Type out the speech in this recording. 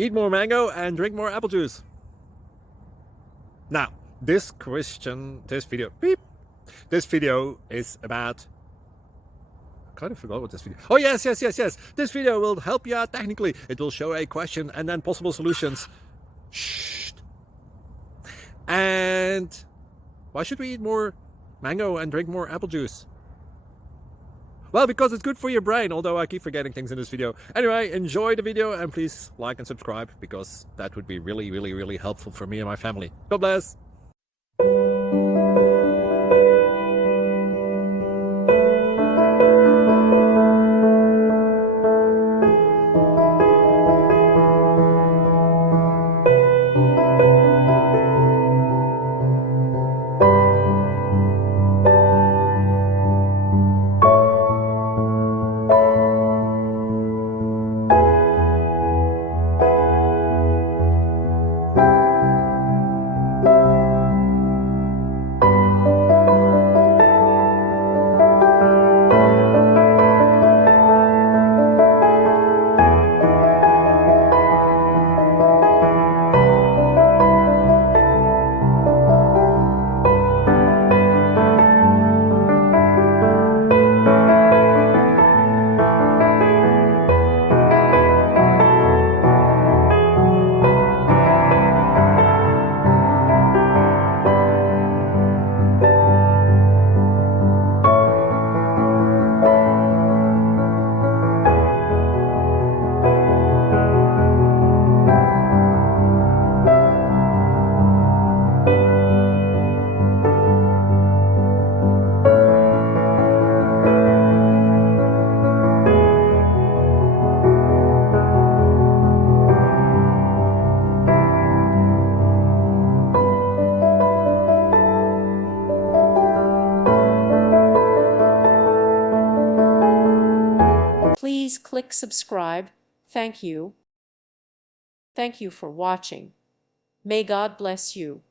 Eat more mango and drink more apple juice. Now, this video is about... I kind of forgot what this video... Oh, yes. This video will help you out technically. It will show a question and then possible solutions. Shh. And why should we eat more mango and drink more apple juice? Well, because it's good for your brain, although I keep forgetting things in this video. Anyway, enjoy the video and please like and subscribe, because that would be really helpful for me and my family. God bless! Please click subscribe. Thank you. Thank you for watching. May God bless you.